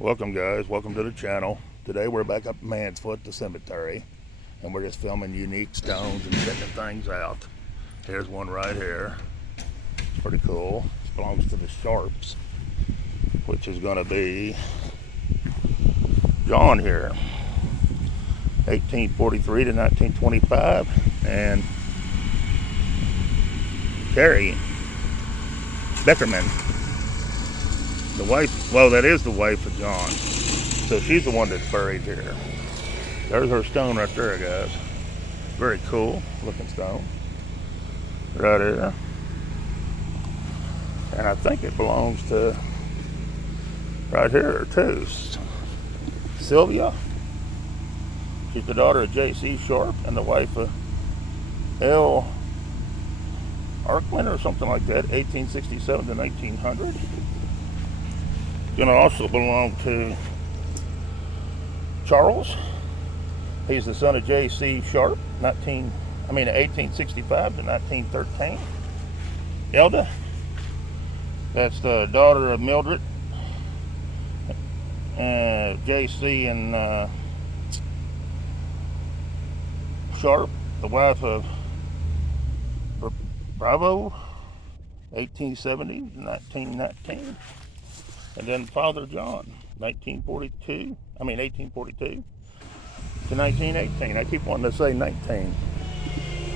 Welcome guys, welcome to the channel. Today we're back up Mansfield Cemetery and we're just filming unique stones and checking things out. Here's one right here. It's pretty cool. It belongs to the Sharps, which is going to be John here. 1843 to 1925, and Carrie Beckerman, the wife, well, that is the wife of John. So she's the one that's buried here. There's her stone right there, guys. Very cool looking stone. Right here. And I think it belongs to right here too. Sylvia. She's the daughter of J.C. Sharp and the wife of L. Arkman or something like that, 1867 to 1900. Gonna also belong to Charles. He's the son of J.C. Sharp, 1865 to 1913. Elda, that's the daughter of Mildred, J.C. and Sharp, the wife of Bravo, 1870 to 1919. And then Father John, 1842 to 1918. I keep wanting to say 19.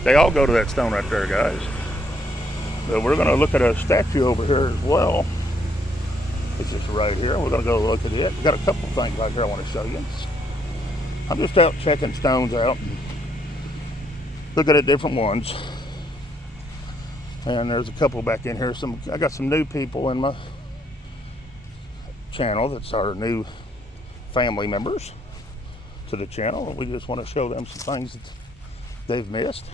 They all go to that stone right there, guys. So we're going to look at a statue over here as well. This is right here. We're going to go look at it. We've got a couple things right here I want to show you. I'm just out checking stones out and looking at different ones. And there's a couple back in here. I got some new people in my channel. That's our new family members to the channel, and we just want to show them some things that they've missed,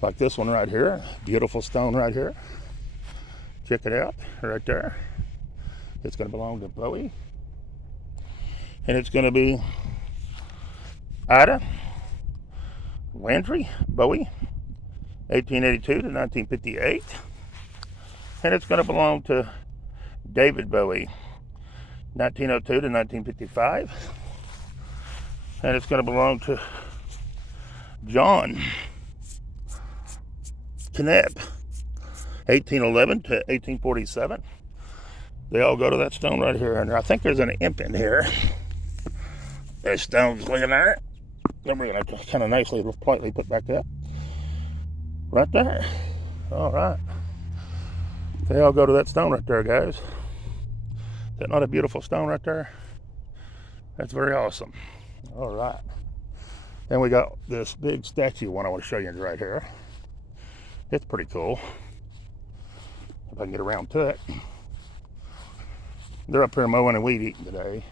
like this one right here. Beautiful stone right here. Check it out right there. It's going to belong to Bowie, and it's going to be Ida Landry Bowie, 1882 to 1958, and it's going to belong to David Bowie, 1902 to 1955, and it's going to belong to John Knapp, 1811 to 1847. They all go to that stone right here, and I think there's an imp in here. There's stones looking at it. Then we're going to kind of nicely, politely put back up. Right there. All right. They all go to that stone right there, guys. Is that not a beautiful stone right there? That's very awesome. All right. Then we got this big statue one I want to show you right here. It's pretty cool. If I can get around to it. They're up here mowing and weed eating today.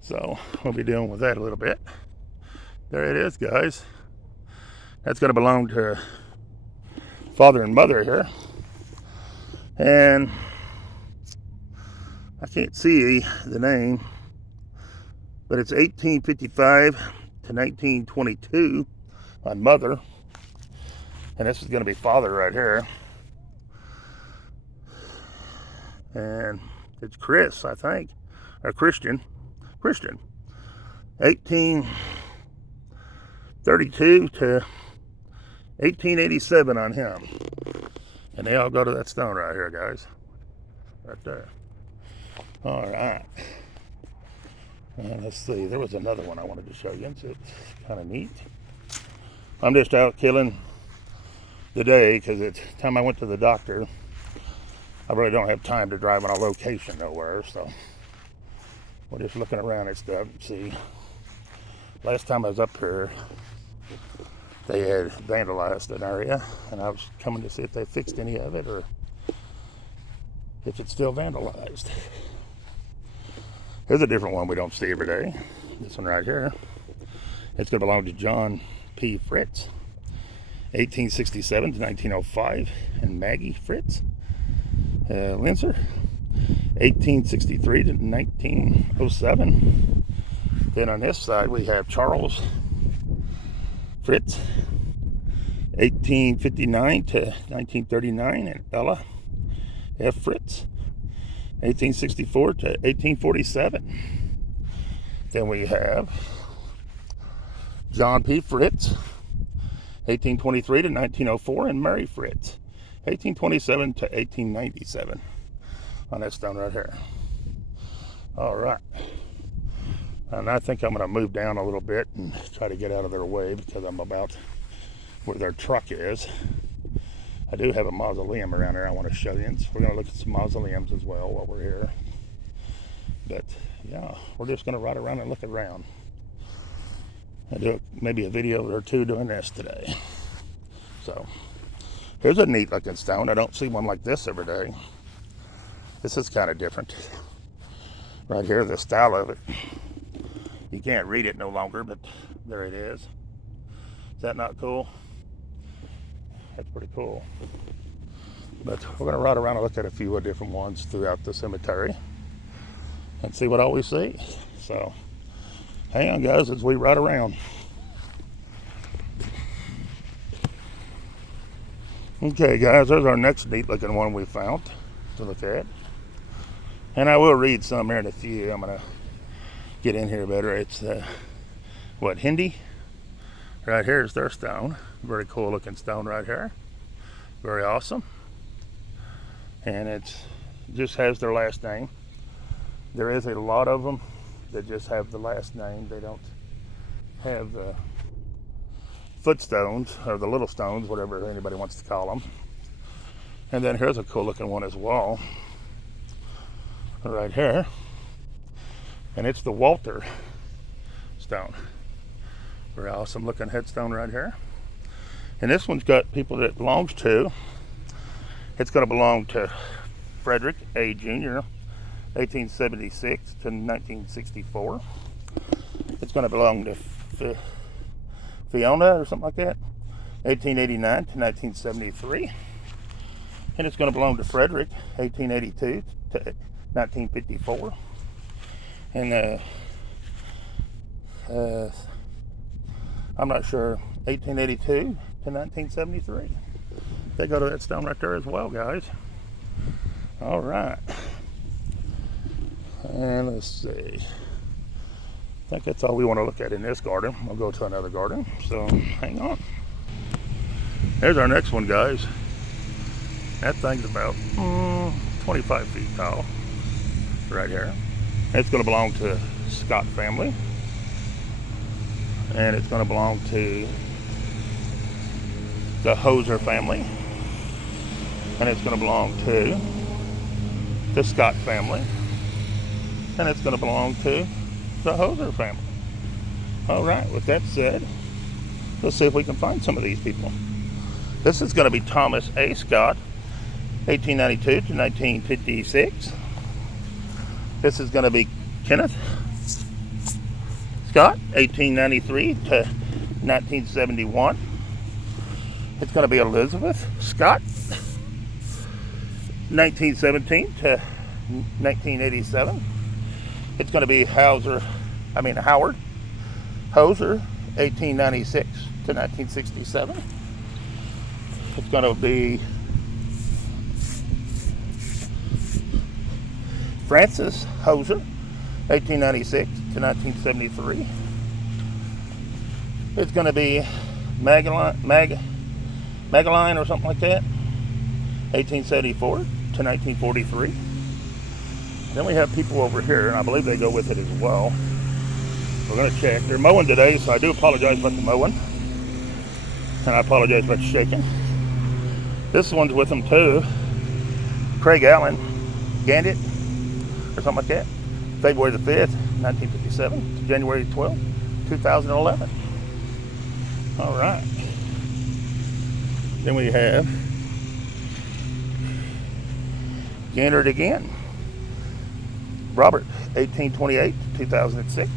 So we'll be dealing with that a little bit. There it is, guys. That's going to belong to father and mother here. And I can't see the name, but it's 1855 to 1922 on mother. And this is going to be father right here. And it's Chris, I think, or Christian. 1832 to 1887 on him. And they all go to that stone right here, guys. Right there. All right. And let's see. There was another one I wanted to show you. It's kind of neat. I'm just out killing the day because it's time I went to the doctor. I really don't have time to drive on a location nowhere, so we're just looking around at stuff and see. Last time I was up here, they had vandalized an area, and I was coming to see if they fixed any of it or if it's still vandalized. Here's a different one we don't see every day. This one right here. It's going to belong to John P. Fritz, 1867 to 1905, and Maggie Fritz Linzer, 1863 to 1907. Then on this side we have Charles Fritz, 1859 to 1939, and Ella F. Fritz, 1864 to 1847. Then we have John P. Fritz, 1823 to 1904, and Mary Fritz, 1827 to 1897, on that stone right here. All right. And I think I'm going to move down a little bit and try to get out of their way because I'm about where their truck is. I do have a mausoleum around here I want to show you. So we're going to look at some mausoleums as well while we're here. But yeah, we're just going to ride around and look around. I'll do maybe a video or two doing this today. So here's a neat looking stone. I don't see one like this every day. This is kind of different. Right here, the style of it. You can't read it no longer, but there it is. Is that not cool? That's pretty cool. But we're going to ride around and look at a few different ones throughout the cemetery and see what all we see. So hang on, guys, as we ride around. Okay, guys, there's our next neat looking one we found to look at. And I will read some here in a few. I'm going to get in here better. It's Hindi. Right here is their stone. Very cool looking stone right here. Very awesome. And it just has their last name. There is a lot of them that just have the last name. They don't have the footstones or the little stones, whatever anybody wants to call them. And then here's a cool looking one as well. Right here. And it's the Walter stone. Very awesome looking headstone right here. And this one's got people that it belongs to. It's going to belong to Frederick A. Jr., 1876 to 1964. It's going to belong to Fiona or something like that, 1889 to 1973. And it's going to belong to Frederick, 1882 to 1954. And I'm not sure, 1882 to 1973. They go to that stone right there as well, guys. All right. And let's see. I think that's all we want to look at in this garden. We'll go to another garden, so hang on. There's our next one, guys. That thing's about 25 feet tall, right here. It's going to belong to Scott family. And it's going to belong to the Hoser family. And it's going to belong to the Scott family. And it's going to belong to the Hoser family. All right, with that said, let's see if we can find some of these people. This is going to be Thomas A. Scott, 1892 to 1956. This is going to be Kenneth Scott, 1893 to 1971. It's going to be Elizabeth Scott, 1917 to 1987. It's going to be Howard Hoser, 1896 to 1967. It's going to be Francis Hoser, 1896 to 1973. It's going to be Magdalene or something like that, 1874 to 1943. Then we have people over here, and I believe they go with it as well. We're going to check. They're mowing today, so I do apologize about the mowing. And I apologize about the shaking. This one's with them too. Craig Allen Gandit, or something like that. February the 5th, 1957 to January 12th, 2011. All right. Then we have Gannard again. Robert, 1828 to 2006.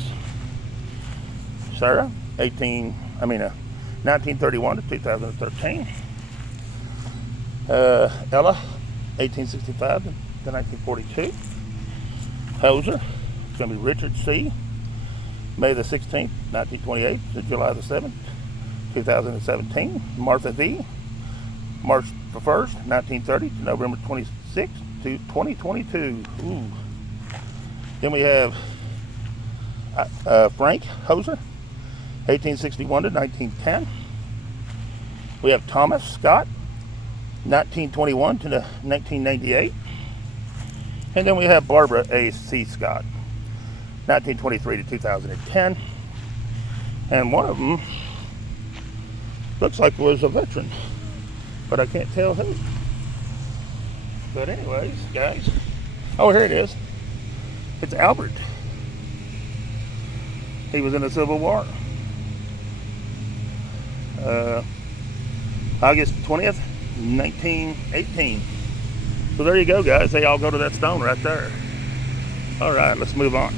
Sarah, 1931 to 2013. Ella, 1865 to 1942. Hoser, it's going to be Richard C. May the 16th, 1928 to July the 7th, 2017. Martha V. March the 1st, 1930 to November 26th, 2022. Ooh. Then we have Frank Hoser, 1861 to 1910. We have Thomas Scott, 1921 to 1998. And then we have Barbara A.C. Scott, 1923 to 2010. And one of them looks like was a veteran, but I can't tell who. But anyways, guys, oh, here it is. It's Albert. He was in the Civil War. August 20th, 1918. So there you go, guys. They all go to that stone right there. All right, let's move on.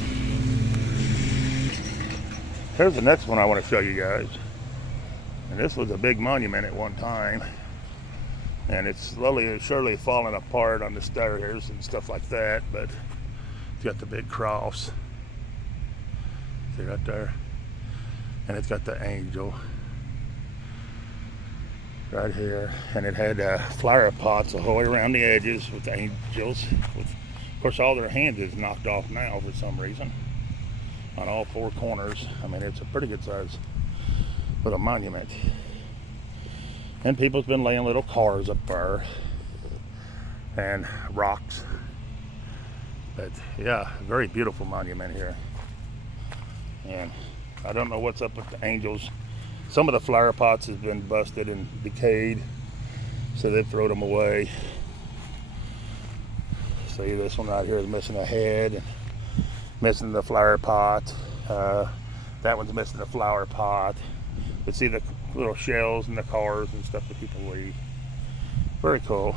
Here's the next one I want to show you guys. And this was a big monument at one time. And it's slowly and surely falling apart on the stairs and stuff like that. But it's got the big cross. See right there? And it's got the angel right here. And it had flower pots the whole way around the edges with the angels. Of course, all their hands is knocked off now for some reason. On all four corners. I mean, it's a pretty good size little monument. And people's been laying little cars up there and rocks. But yeah, very beautiful monument here. And I don't know what's up with the angels. Some of the flower pots has been busted and decayed, so they've thrown them away. See, this one right here is missing a head and missing the flower pot. That one's missing the flower pot. You see the little shells in the cars and stuff that people leave. Very cool.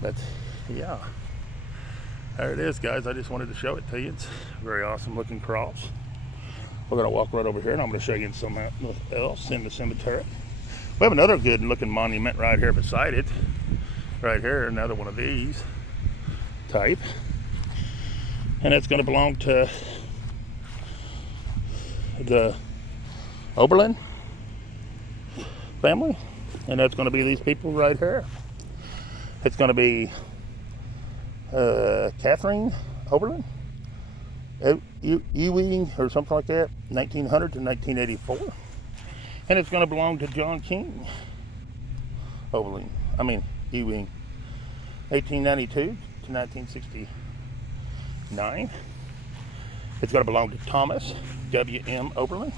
But yeah, there it is, guys. I just wanted to show it to you. It's a very awesome looking cross. We're going to walk right over here and I'm going to show you something else in the cemetery. We have another good looking monument right here beside it. Right here, another one of these type. And it's going to belong to the Oberlin family. And that's going to be these people right here. It's going to be Catherine Oberlin, Ewing or something like that, 1900 to 1984. And it's going to belong to John King Ewing, 1892 to 1969. It's going to belong to Thomas W.M. Oberlin,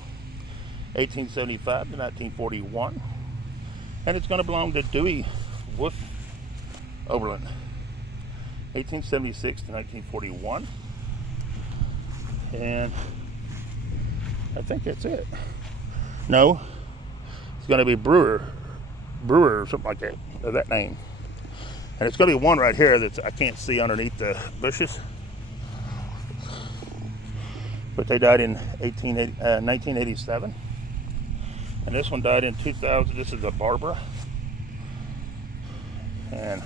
1875 to 1941. And it's going to belong to Dewey Wolf Oberlin, 1876 to 1941. And I think that's it. No, it's going to be Brewer or something like that, or that name. And it's going to be one right here that I can't see underneath the bushes. But they died in 1987. And this one died in 2000. This is a Barbara. And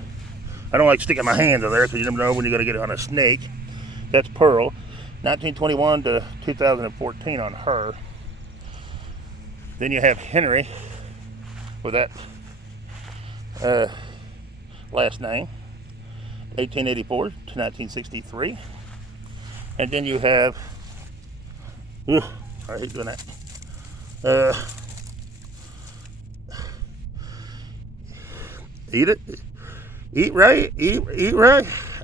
I don't like sticking my hand in there because you never know when you're going to get it on a snake. That's Pearl. 1921 to 2014 on her. Then you have Henry with that last name, 1884 to 1963. And then you have, I hate doing that, eat right,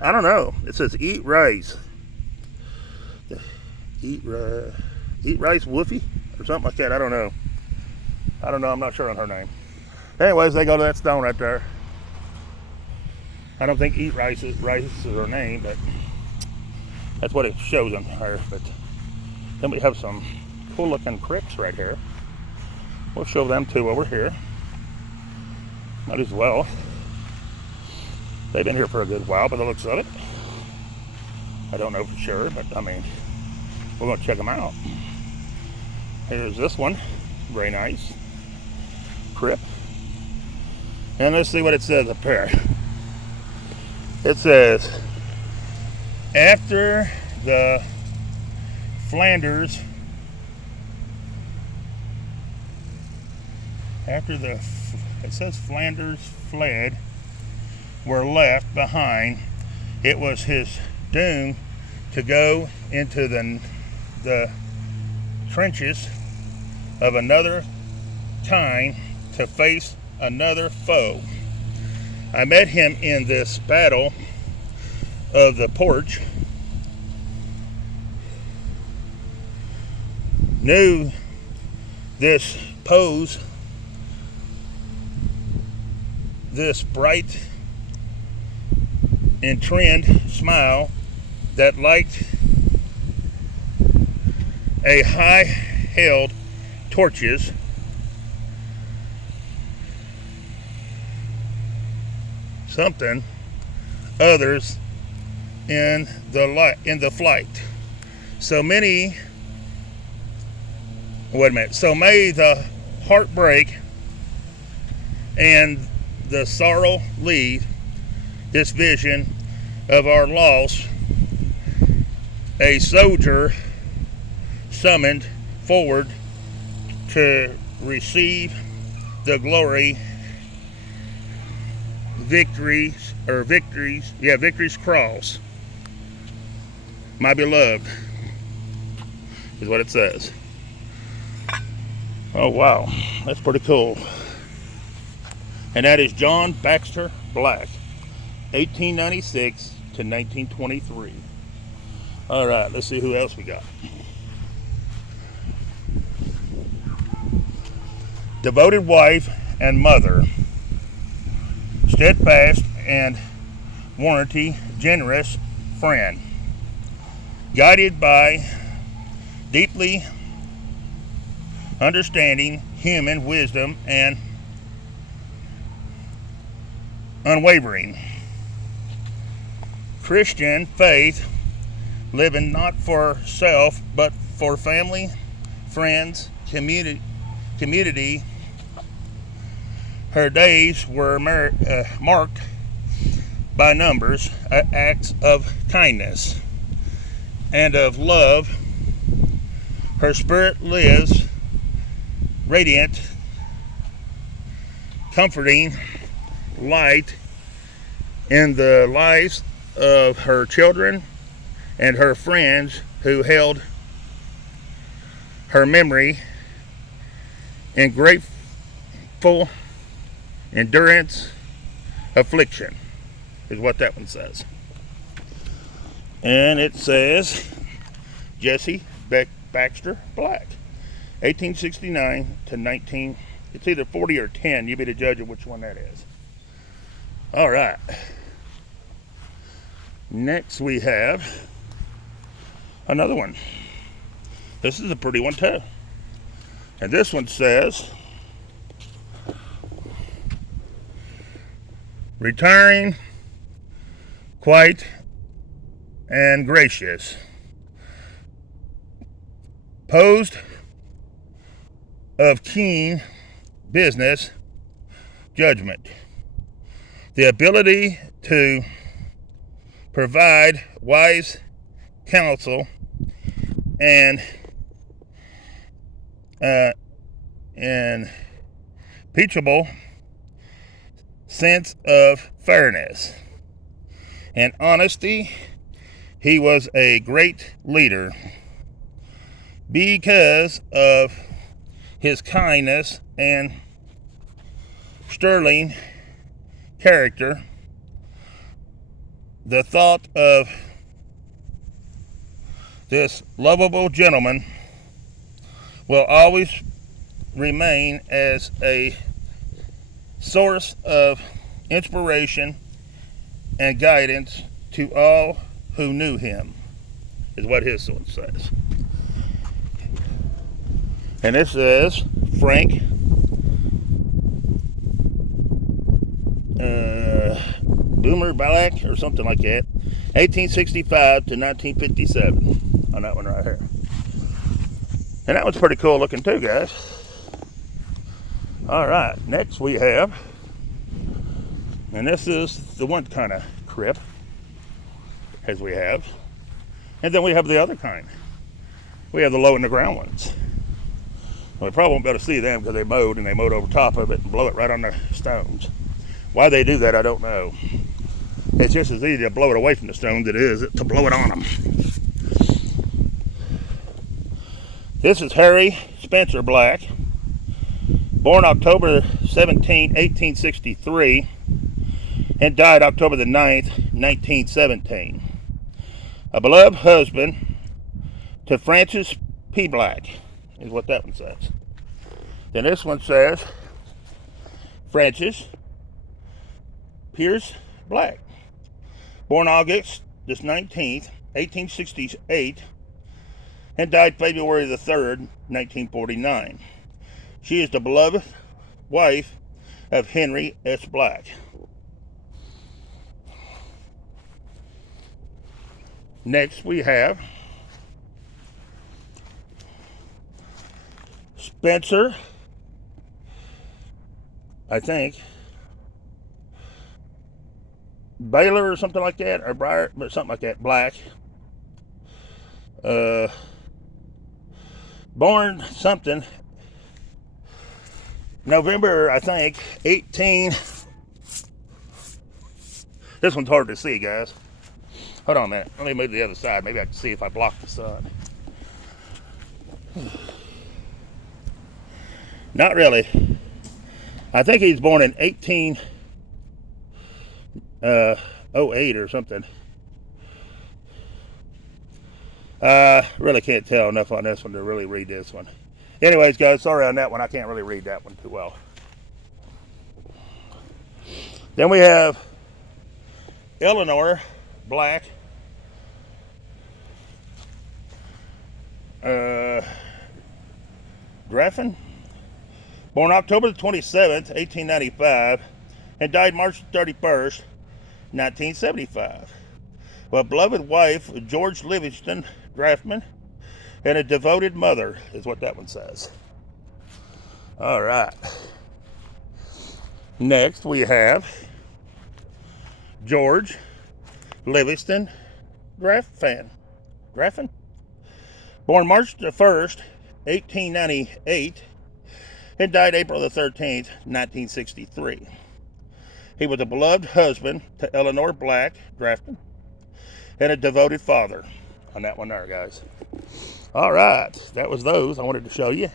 I don't know, it says eat rice, eat rice Woofy or something like that. I don't know, I'm not sure on her name. Anyways, they go to that stone right there. I don't think eat rice is her name, but that's what it shows on her. But then we have some cool looking crypts right here. We'll show them too over here. Might as well. They've been here for a good while by the looks of it. I don't know for sure, but I mean, we're going to check them out. Here's this one. Very nice. Crypt. And let's see what it says up here. It says, after the Flanders, it says Flanders fled, were left behind, it was his doom to go into the trenches of another kind to face another foe. I met him in this battle of the porch, knew this pose, this bright and trend smile that liked a high held torches, something others in the flight. So may the heartbreak and the sorrow leave this vision of our loss, a soldier summoned forward to receive the glory, victory's cross. My beloved is what it says. Oh wow, that's pretty cool. And that is John Baxter Black, 1896 to 1923. All right, let's see who else we got. Devoted wife and mother, steadfast and warranty, generous friend, guided by deeply understanding human wisdom and unwavering Christian faith, living not for self but for family, friends, community. Her days were marked by numbers, acts of kindness and of love. Her spirit lives radiant, comforting light in the lives of her children and her friends who held her memory in grateful endurance affliction, is what that one says. And it says Jesse Baxter Black, 1869 to 19. It's either 40 or 10. You be the judge of which one that is. All right. Next we have another one. This is a pretty one too. And this one says, retiring, quiet, and gracious, posed of keen business judgment, the ability to provide wise counsel and impeachable sense of fairness and honesty. He was a great leader because of his kindness and sterling character. The thought of this lovable gentleman will always remain as a source of inspiration and guidance to all who knew him, is what his one says. And it says Frank Boomer Balak or something like that, 1865 to 1957 on that one right here. And that one's pretty cool looking too, guys. All right, next we have, and this is the one kind of crypt as we have, and then we have the other kind. We have the low in the ground ones. We probably won't be able to see them because they mowed over top of it and blow it right on the stones. Why they do that, I don't know. It's just as easy to blow it away from the stones as it is to blow it on them. This is Harry Spencer Black, born October 17, 1863, and died October the 9th, 1917. A beloved husband to Frances P. Black, is what that one says. Then this one says Francis Pierce Black, born August the 19th, 1868, and died February the 3rd, 1949. She is the beloved wife of Henry S. Black. Next we have Spencer, I think, Baylor or something like that, or Briar, but something like that, Black. Born something, November, I think, 18. This one's hard to see, guys. Hold on a minute. Let me move to the other side. Maybe I can see if I block the sun. Not really. I think he's born in 1808 or something. Really can't tell enough on this one to really read this one. Anyways, guys, sorry on that one. I can't really read that one too well. Then we have Eleanor Black. Graffin, born October 27th, 1895, and died March 31st, 1975. A beloved wife of George Livingston Graffman, and a devoted mother, is what that one says. All right. Next, we have George Livingston Graffin, born March the 1st, 1898, and died April the 13th, 1963. He was a beloved husband to Eleanor Black Grafton, and a devoted father. On that one there, guys. All right, that was those I wanted to show you.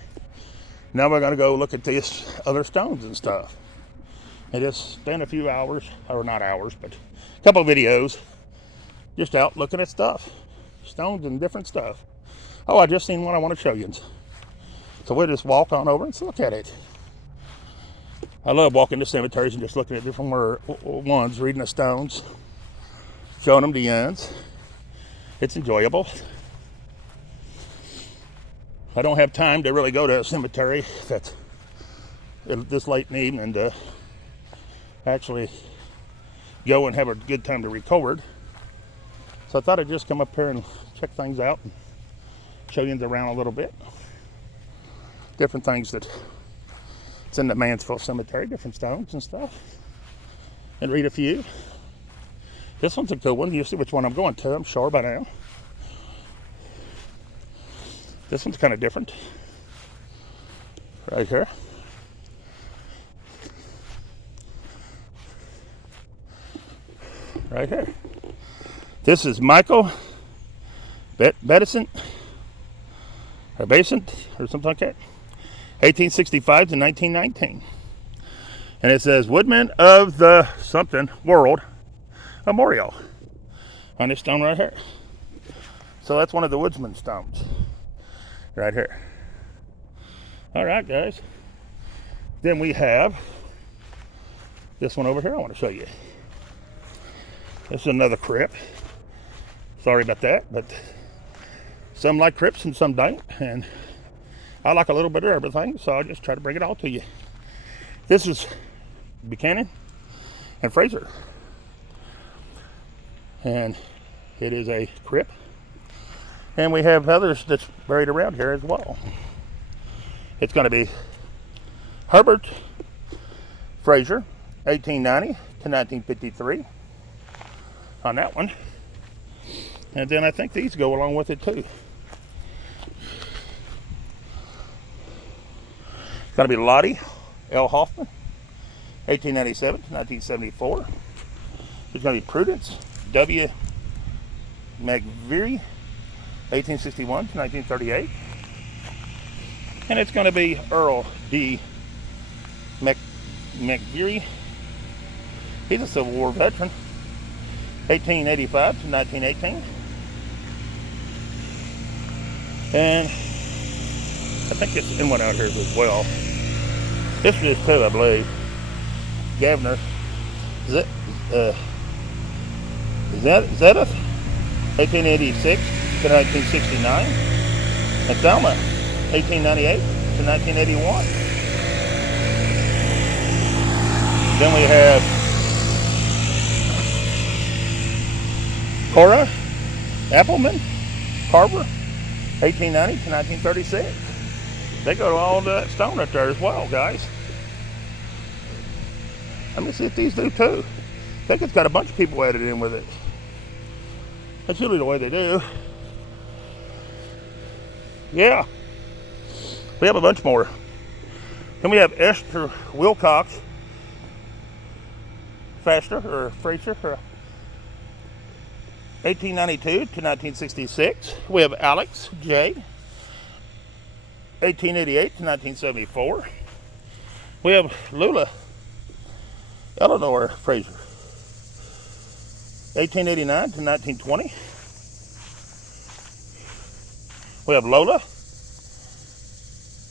Now we're going to go look at these other stones and stuff. And just spend a few hours, or not hours, but a couple of videos, just out looking at stuff. Stones and different stuff. Oh, I just seen one I want to show you. So we'll just walk on over and look at it. I love walking to cemeteries and just looking at different ones, reading the stones, showing them the ends. It's enjoyable. I don't have time to really go to a cemetery that's this late in the evening to actually go and have a good time to record. So I thought I'd just come up here and check things out and show you around a little bit. Different things that it's in the Mansfield Cemetery, different stones and stuff. And read a few. This one's a good one. You'll see which one I'm going to, I'm sure by now. This one's kind of different. Right here. Right here. This is Michael Bedison, or Basant, or something like that. 1865 to 1919. And it says Woodman of the something world memorial on this stone right here. So that's one of the woodsman stones right here. All right, guys. Then we have this one over here I want to show you. This is another crypt. Sorry about that, but some like crypts and some don't, and I like a little bit of everything, so I'll just try to bring it all to you. This is Buchanan and Fraser, and it is a crypt, and we have others that's buried around here as well. It's going to be Herbert Fraser, 1890 to 1953 on that one. And then I think these go along with it too. It's going to be Lottie L. Hoffman, 1897 to 1974. There's going to be Prudence W. McVeary, 1861 to 1938. And it's going to be Earl D. McVeary. He's a Civil War veteran, 1885 to 1918. And I think it's in one out here as well. This is too, I believe. Gavner Zedith, 1886 to 1969. And Thelma, 1898 to 1981. Then we have Cora Appleman Carver, 1890 to 1936. They go to all that stone up there as well, guys. Let me see if these do too. I think it's got a bunch of people added in with it. That's usually the way they do. Yeah. We have a bunch more. Then we have Esther Wilcox Fraser, 1892 to 1966. We have Alex J. 1888 to 1974. We have Lula Eleanor Fraser, 1889 to 1920. We have Lola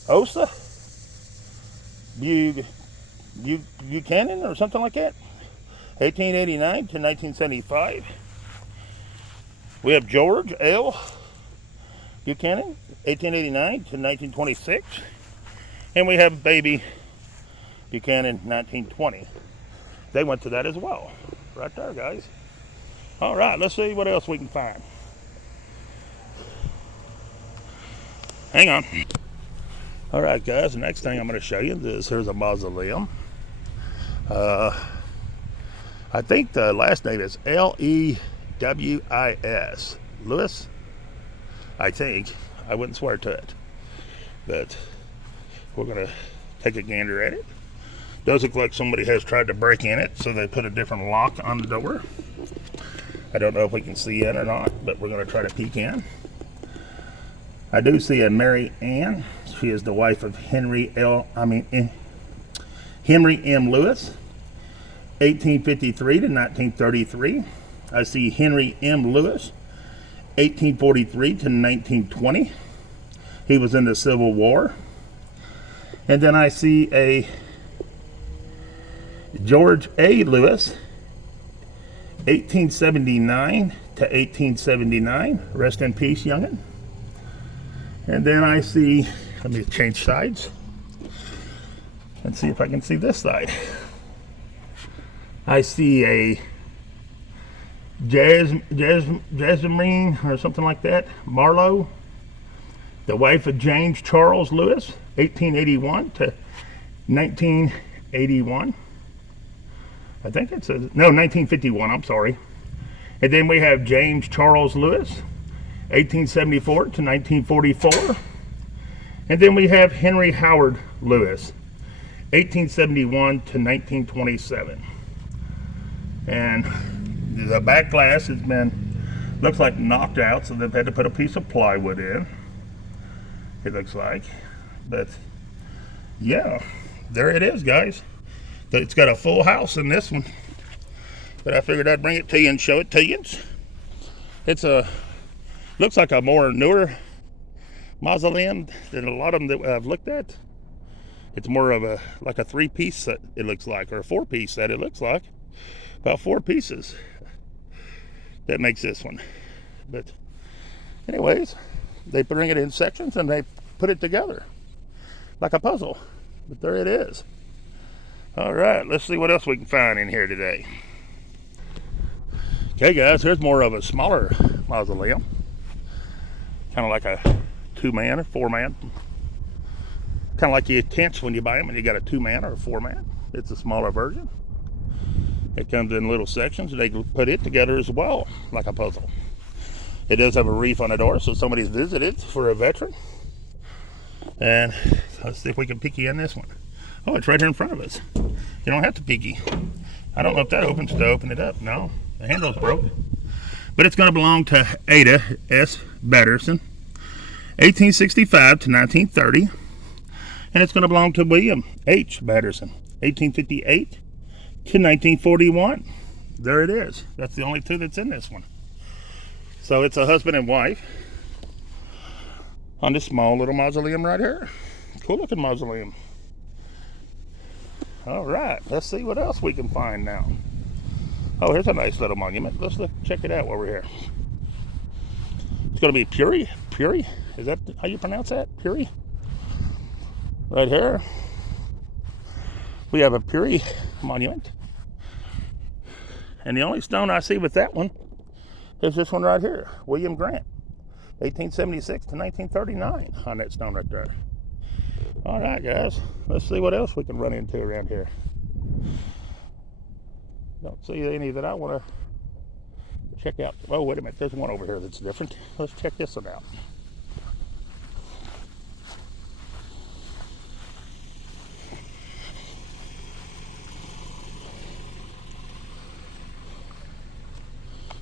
Osa Buchanan or something like that, 1889 to 1975. We have George L. Buchanan, 1889 to 1926. And we have Baby Buchanan, 1920. They went to that as well. Right there, guys. All right, let's see what else we can find. Hang on. All right, guys, the next thing I'm going to show you is here's a mausoleum. I think the last name is Lewis. Lewis, I think. I wouldn't swear to it. But we're going to take a gander at it. Does look like somebody has tried to break in it, so they put a different lock on the door. I don't know if we can see in or not, but we're going to try to peek in. I do see a Mary Ann. She is the wife of Henry M. Lewis, 1853 to 1933. I see Henry M. Lewis, 1843 to 1920. He was in the Civil War. And then I see a George A. Lewis, 1879 to 1879. Rest in peace, youngin'. And then I see, let me change sides and see if I can see this side. I see a Jasmine or something like that, Marlowe, the wife of James Charles Lewis, 1881 to 1981. I think it's no, 1951, I'm sorry. And then we have James Charles Lewis, 1874 to 1944. And then we have Henry Howard Lewis, 1871 to 1927. And the back glass has been, looks like knocked out, so they've had to put a piece of plywood in, it looks like. But yeah, there it is, guys. It's got a full house in this one, but I figured I'd bring it to you and show it to you. It's a, looks like a more newer mausoleum than a lot of them that I've looked at. It's more of a, like a 3-piece set, it looks like, or a 4-piece set, it looks like. About 4 pieces that makes this one. But anyways, they bring it in sections and they put it together like a puzzle. But there it is. All right, let's see what else we can find in here today. Okay, guys, here's more of a smaller mausoleum. Kind of like a 2-man or 4-man. Kind of like your tents when you buy them and you got a 2-man or a 4-man. It's a smaller version. It comes in little sections and they put it together as well, like a puzzle. It does have a reef on the door, so somebody's visited for a veteran. And let's see if we can peek in this one. Oh, it's right here in front of us. You don't have to peeky. I don't know if that opens to open it up. No, the handle's broke. But it's going to belong to Ada S. Batterson, 1865 to 1930. And it's going to belong to William H. Batterson, 1858 to 1941. There it is. That's the only two that's in this one. So it's a husband and wife on this small little mausoleum right here. Cool looking mausoleum. All right, let's see what else we can find now. Oh, here's a nice little monument. Let's check it out while we're here. It's going to be Puri. Puri? Is that how you pronounce that? Puri? Right here. We have a Puri monument. And the only stone I see with that one is this one right here. William Grant, 1876 to 1939 on that stone right there. All right, guys. Let's see what else we can run into around here. Don't see any that I want to check out. Oh, wait a minute. There's one over here that's different. Let's check this one out.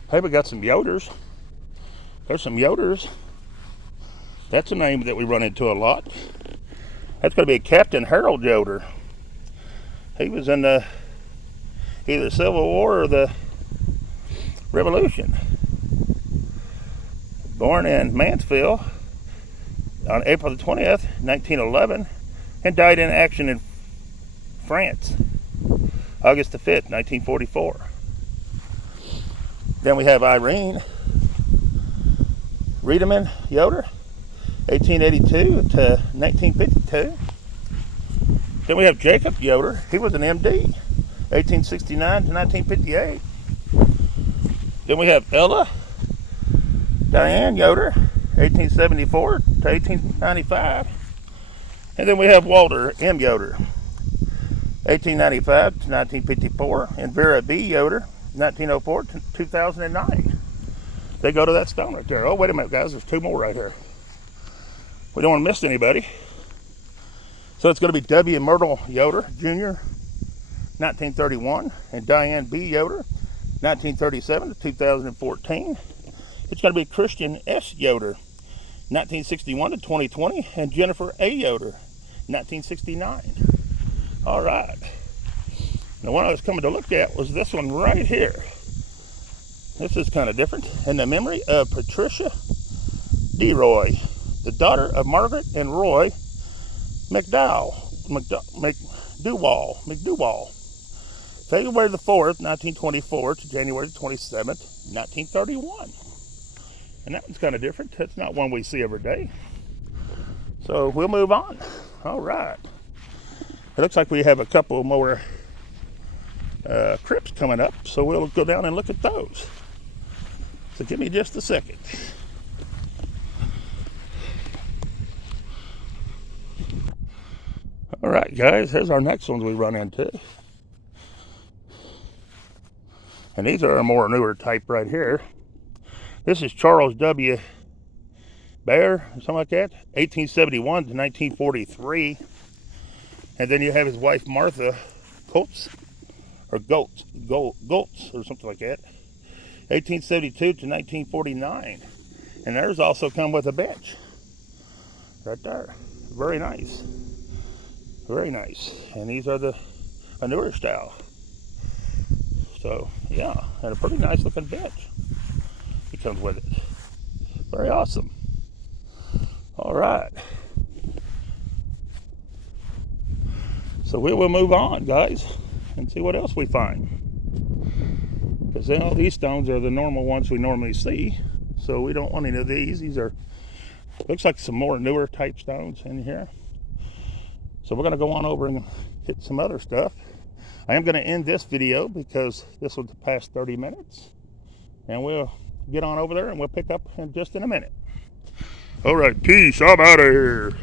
Hey, we got some Yoders. There's some Yoders. That's a name that we run into a lot. That's going to be Captain Harold Yoder. He was in the either Civil War or the Revolution. Born in Mansfield on April the 20th, 1911, and died in action in France, August the 5th, 1944. Then we have Irene Riedemann Yoder, 1882 to 1952. Then we have Jacob Yoder. He was an MD, 1869 to 1958. Then we have Ella Diane Yoder, 1874 to 1895. And then we have Walter M. Yoder, 1895 to 1954. And Vera B. Yoder, 1904 to 2009. They go to that stone right there. Oh, wait a minute, guys. There's two more right here. We don't want to miss anybody. So it's going to be W. Myrtle Yoder, Jr., 1931, and Diane B. Yoder, 1937 to 2014. It's going to be Christian S. Yoder, 1961 to 2020, and Jennifer A. Yoder, 1969. All right. The one I was coming to look at was this one right here. This is kind of different. In the memory of Patricia DeRoy, the daughter of Margaret and Roy McDowell, February the 4th, 1924 to January the 27th, 1931. And that one's kind of different. That's not one we see every day. So we'll move on. All right. It looks like we have a couple more crypts coming up, so we'll go down and look at those. So give me just a second. All right, guys, here's our next ones we run into. And these are a more newer type right here. This is Charles W. Bear, something like that, 1871 to 1943. And then you have his wife Martha Goltz, or Goltz, or something like that, 1872 to 1949. And theirs also come with a bench right there. Very nice. Very nice. And these are a newer style. So, yeah, and a pretty nice looking bench. It comes with it. Very awesome. All right. So we will move on, guys, and see what else we find. Because then all these stones are the normal ones we normally see. So we don't want any of these. These are, looks like some more newer type stones in here. So we're going to go on over and hit some other stuff. I am going to end this video because this was the past 30 minutes. And we'll get on over there and we'll pick up in just in a minute. All right, peace. I'm out of here.